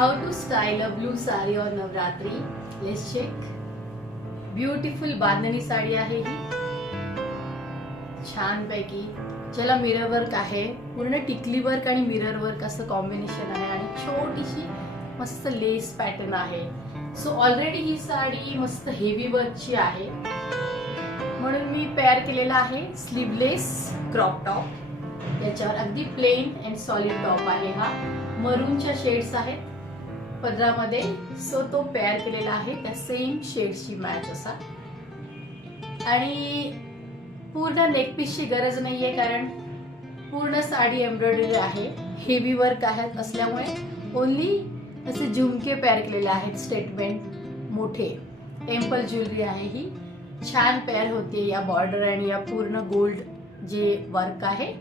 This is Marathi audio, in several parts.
How to style a blue saree on Navratri? Let's check. Beautiful बांधणी साडी आहे ही, छान पैकी, ज्याला मिरर वर्क आहे, पूर्ण टिकली वर्क आणि मिरर वर्क असं कॉम्बिनेशन आहे आणि छोटीशी मस्त लेस पॅटर्न आहे. सो ऑलरेडी ही साडी मस्त हेवी वर्कची आहे, म्हणून मी पेअर केलेला आहे स्लीवलेस क्रॉप टॉप. याच्यावर अगदी प्लेन अँड सॉलिड टॉप आहे. हा मरूनच्या शेड्स आहेत पदरामध्ये, सो तो पेअर केलेला आहे त्या सेम शेड्सची मॅच असा. आणि पूर्ण नेकपीसची गरज नाहीये, कारण पूर्ण साडी एम्ब्रॉयडरी आहे, हेवी वर्क आहे असल्यामुळे ओन्ली असे झुमके पेअर केलेले आहेत, स्टेटमेंट मोठे. टेम्पल ज्वेलरी आहे ही, छान पेअर होते या बॉर्डर आणि या पूर्ण गोल्ड जे वर्क आहे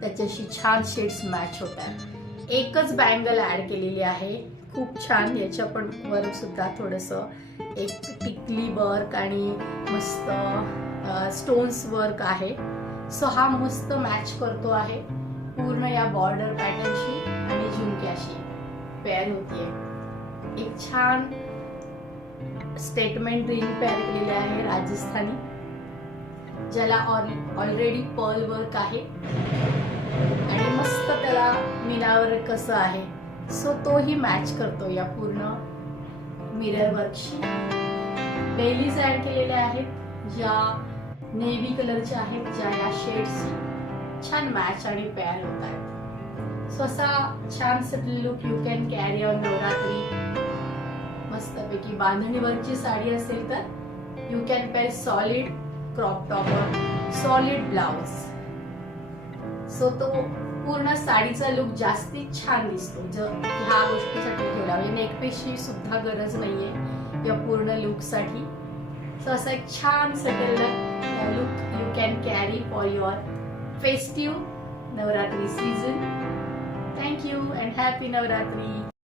त्याच्याशी छान शेड्स मॅच होतात. एकच बँगल ऍड केलेली आहे, खूप छान. याच्या पण वर्क सुद्धा थोडंसं एक टिकली वर्क आणि मस्त स्टोन्स वर्क आहे. सो हा मस्त मॅच करतो आहे पूर्ण या बॉर्डर पॅटर्नशी आणि झुमक्याशी पेअर होतीये. एक छान स्टेटमेंट रिंग पेअर केलेली आहे राजस्थानी, ज्याला ऑलरेडी पर्ल वर्क आहे आणि मस्त त्याला मीनावर कसं आहे, सो तोही मॅच करतो या पूर्ण मिरर वर्कशी. बेलीज ऍड केलेल्या आहेत ज्या नेव्ही कलरच्या आहेत, ज्या या शेड्सची छान मॅच आणि पेअर होत आहेत. सो असा छान subtle look you can carry on Navratri. मस्तपैकी बांधणी वर्कची साडी असेल तर you can pair solid crop top और सॉलिड ब्लाउज. सो तो पूर्ण साडीचा लुक जास्ती छान दिसतो जर ह्या गोष्टीसाठी केला, म्हणजे नेकपीसची सुद्धा गरज नाहीये या पूर्ण लुक साठी. सो असा एक छान subtle look you can carry for your festive Navratri season. Thank you and happy Navratri.